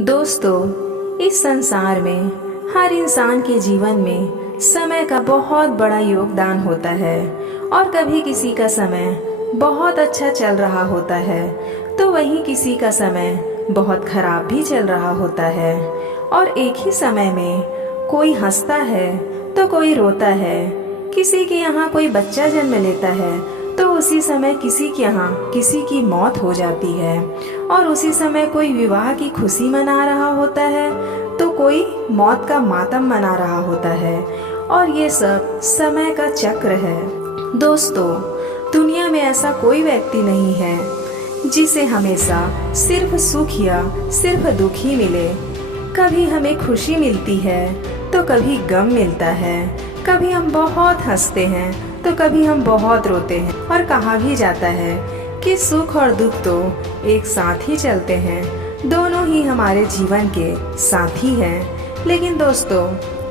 दोस्तों, इस संसार में हर इंसान के जीवन में समय का बहुत बड़ा योगदान होता है और कभी किसी का समय बहुत अच्छा चल रहा होता है तो वहीं किसी का समय बहुत खराब भी चल रहा होता है। और एक ही समय में कोई हंसता है तो कोई रोता है, किसी के यहाँ कोई बच्चा जन्म लेता है तो उसी समय किसी के यहाँ किसी की मौत हो जाती है, और उसी समय कोई विवाह की खुशी मना रहा होता है तो कोई मौत का मातम मना रहा होता है। और ये सब समय का चक्र है। दोस्तों, दुनिया में ऐसा कोई व्यक्ति नहीं है जिसे हमेशा सिर्फ सुख या सिर्फ दुख ही मिले। कभी हमें खुशी मिलती है तो कभी गम मिलता है, कभी हम बहुत हंसते हैं तो कभी हम बहुत रोते हैं। और कहा भी जाता है कि सुख और दुख तो एक साथ ही चलते हैं, दोनों ही हमारे जीवन के साथी हैं। लेकिन दोस्तों,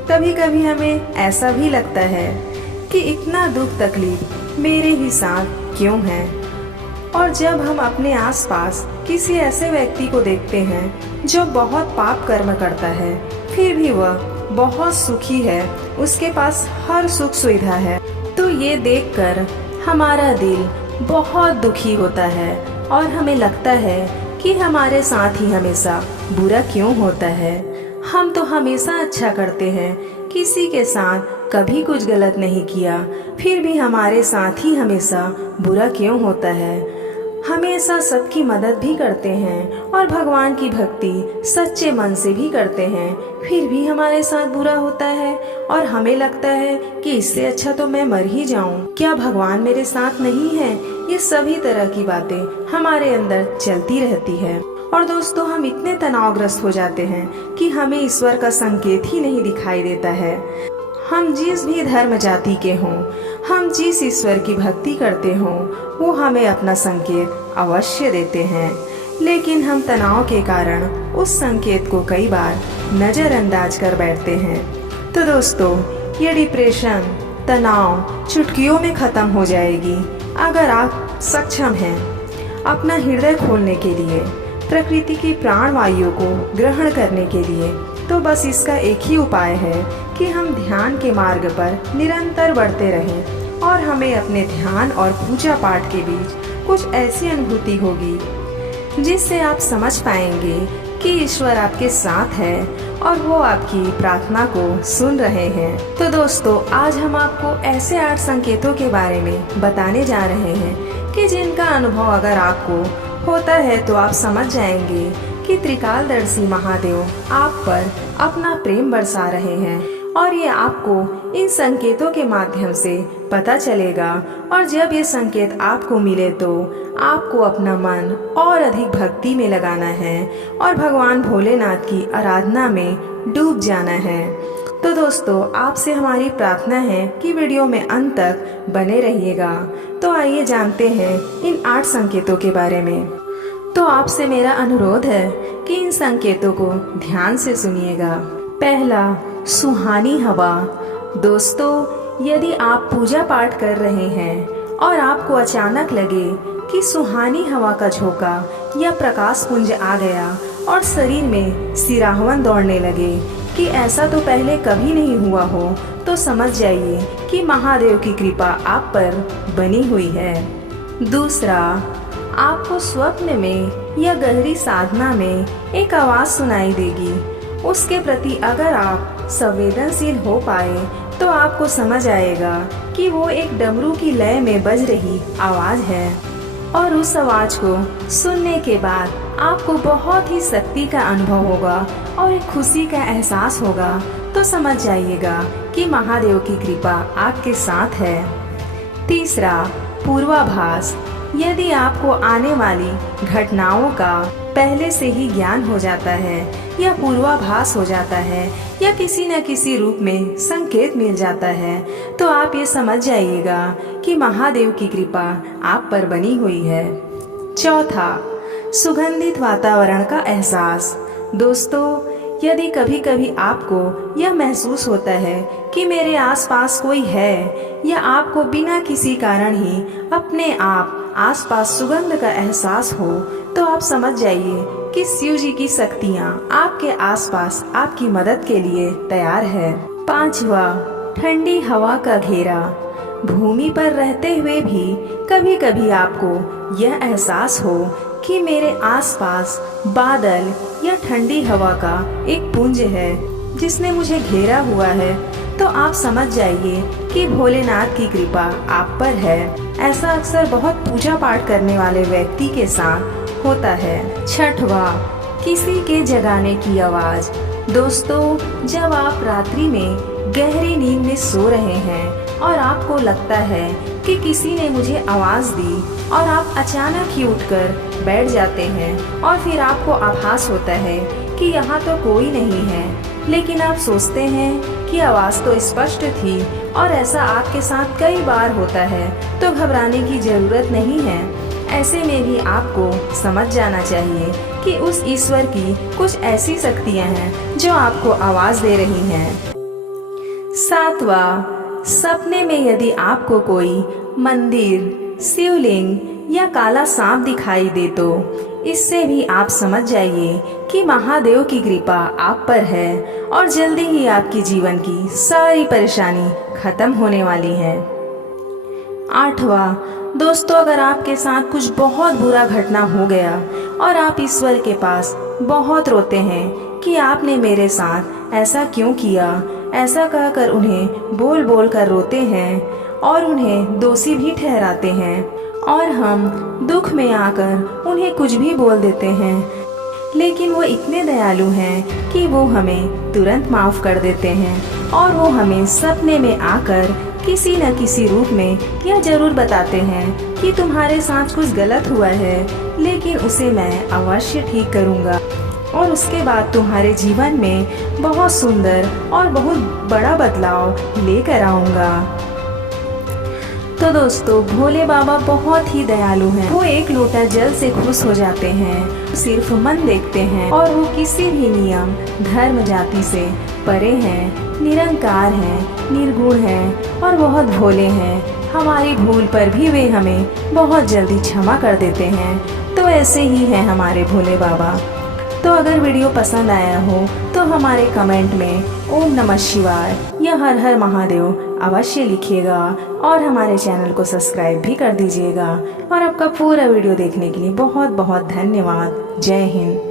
कभी कभी हमें ऐसा भी लगता है कि इतना दुख तकलीफ मेरे ही साथ क्यों है। और जब हम अपने आसपास किसी ऐसे व्यक्ति को देखते हैं जो बहुत पाप कर्म करता है फिर भी वह बहुत सुखी है, उसके पास हर सुख सुविधा है, तो ये देखकर हमारा दिल बहुत दुखी होता है और हमें लगता है कि हमारे साथ ही हमेशा बुरा क्यों होता है। हम तो हमेशा अच्छा करते हैं, किसी के साथ कभी कुछ गलत नहीं किया, फिर भी हमारे साथ ही हमेशा बुरा क्यों होता है। हमेशा सबकी मदद भी करते हैं और भगवान की भक्ति सच्चे मन से भी करते हैं, फिर भी हमारे साथ बुरा होता है और हमें लगता है कि इससे अच्छा तो मैं मर ही जाऊं, क्या भगवान मेरे साथ नहीं है। ये सभी तरह की बातें हमारे अंदर चलती रहती है। और दोस्तों, हम इतने तनावग्रस्त हो जाते हैं कि हमें ईश्वर का संकेत ही नहीं दिखाई देता है। हम जिस भी धर्म जाति के हों, हम जिस ईश्वर की भक्ति करते हों, वो हमें अपना संकेत अवश्य देते हैं, लेकिन हम तनाव के कारण उस संकेत को कई बार नज़रअंदाज कर बैठते हैं। तो दोस्तों, ये डिप्रेशन, तनाव चुटकियों में ख़त्म हो जाएगी अगर आप सक्षम हैं अपना हृदय खोलने के लिए, प्रकृति की प्राण वायु को ग्रहण करने के लिए। तो बस इसका एक ही उपाय है कि हम ध्यान के मार्ग पर निरंतर बढ़ते रहें और हमें अपने ध्यान और पूजा पाठ के बीच कुछ ऐसी अनुभूति होगी जिससे आप समझ पाएंगे कि ईश्वर आपके साथ है और वो आपकी प्रार्थना को सुन रहे हैं। तो दोस्तों, आज हम आपको ऐसे 8 संकेतों के बारे में बताने जा रहे हैं कि जिनका अनुभव अगर आपको होता है तो आप समझ जाएंगे कि त्रिकालदर्शी महादेव आप पर अपना प्रेम बरसा रहे हैं। और ये आपको इन संकेतों के माध्यम से पता चलेगा, और जब ये संकेत आपको मिले तो आपको अपना मन और अधिक भक्ति में लगाना है और भगवान भोलेनाथ की आराधना में डूब जाना है। तो दोस्तों, आपसे हमारी प्रार्थना है कि वीडियो में अंत तक बने रहिएगा। तो आइए जानते हैं इन 8 संकेतों के बारे में। तो आपसे मेरा अनुरोध है कि इन संकेतों को ध्यान से सुनिएगा। पहला, सुहानी हवा। दोस्तों, यदि आप पूजा पाठ कर रहे हैं और आपको अचानक लगे कि सुहानी हवा का झोंका या प्रकाश पुंज आ गया और शरीर में सिराहवन दौड़ने लगे कि ऐसा तो पहले कभी नहीं हुआ हो, तो समझ जाइए कि महादेव की कृपा आप पर बनी हुई है। दूसरा, आपको स्वप्न में या गहरी साधना में एक आवाज सुनाई देगी। उसके प्रति अगर आप संवेदनशील हो पाए तो आपको समझ आएगा कि वो एक डमरू की लय में बज रही आवाज है, और उस आवाज को सुनने के बाद आपको बहुत ही शक्ति का अनुभव होगा और एक खुशी का एहसास होगा। तो समझ जाइएगा कि महादेव की कृपा आपके साथ है। तीसरा, पूर्वाभास। यदि आपको आने वाली घटनाओं का पहले से ही ज्ञान हो जाता है या पूर्वाभास हो जाता है या किसी न किसी रूप में संकेत मिल जाता है, तो आप ये समझ जाइएगा कि महादेव की कृपा आप पर बनी हुई है। चौथा, सुगंधित वातावरण का एहसास। दोस्तों, यदि कभी कभी आपको यह महसूस होता है कि मेरे आसपास कोई है, या आपको बिना किसी कारण ही अपने आप आसपास सुगंध का एहसास हो, तो आप समझ जाइए कि शिव जी की शक्तियाँ आपके आसपास आपकी मदद के लिए तैयार है। 5वां, ठंडी हवा का घेरा। भूमि पर रहते हुए भी कभी कभी आपको यह एहसास हो कि मेरे आसपास बादल या ठंडी हवा का एक पुंज है जिसने मुझे घेरा हुआ है, तो आप समझ जाइए कि भोलेनाथ की कृपा आप पर है। ऐसा अक्सर बहुत पूजा पाठ करने वाले व्यक्ति के साथ होता है। 6वां, किसी के जगाने की आवाज। दोस्तों, जब आप रात्रि में गहरी नींद में सो रहे हैं और आपको लगता है कि किसी ने मुझे आवाज दी और आप अचानक ही उठकर बैठ जाते हैं और फिर आपको आभास होता है कि यहाँ तो कोई नहीं है, लेकिन आप सोचते हैं कि आवाज तो स्पष्ट थी और ऐसा आपके साथ कई बार होता है, तो घबराने की जरूरत नहीं है। ऐसे में भी आपको समझ जाना चाहिए कि उस ईश्वर की कुछ ऐसी शक्तियाँ हैं जो आपको आवाज दे रही हैं। 7वां, सपने में यदि आपको कोई मंदिर, शिवलिंग या काला सांप दिखाई दे तो इससे भी आप समझ जाइए कि महादेव की कृपा आप पर है और जल्दी ही आपकी जीवन की सारी परेशानी खत्म होने वाली है। 8वां, दोस्तों, अगर आपके साथ कुछ बहुत बुरा घटना हो गया और आप ईश्वर के पास बहुत रोते हैं कि आपने मेरे साथ ऐसा क्यों किया, ऐसा कहकर उन्हें बोल बोल कर रोते हैं और उन्हें दोषी भी ठहराते हैं और हम दुख में आकर उन्हें कुछ भी बोल देते हैं, लेकिन वो इतने दयालु हैं कि वो हमें तुरंत माफ कर देते हैं और वो हमें सपने में आकर किसी न किसी रूप में यह जरूर बताते हैं कि तुम्हारे साथ कुछ गलत हुआ है, लेकिन उसे मैं अवश्य ठीक करूँगा और उसके बाद तुम्हारे जीवन में बहुत सुंदर और बहुत बड़ा बदलाव लेकर आऊँगा। तो दोस्तों, भोले बाबा बहुत ही दयालु हैं। वो एक लोटा जल से खुश हो जाते हैं, सिर्फ मन देखते हैं और वो किसी भी नियम, धर्म, जाति से परे हैं, निरंकार हैं, निर्गुण हैं और बहुत भोले हैं। हमारी भूल पर भी वे हमें बहुत जल्दी क्षमा कर देते हैं। तो ऐसे ही हैं हमारे भोले बाबा। तो अगर वीडियो पसंद आया हो तो हमारे कमेंट में ओम नमः शिवाय या हर हर महादेव अवश्य लिखिएगा और हमारे चैनल को सब्सक्राइब भी कर दीजिएगा। और आपका पूरा वीडियो देखने के लिए बहुत बहुत धन्यवाद। जय हिंद।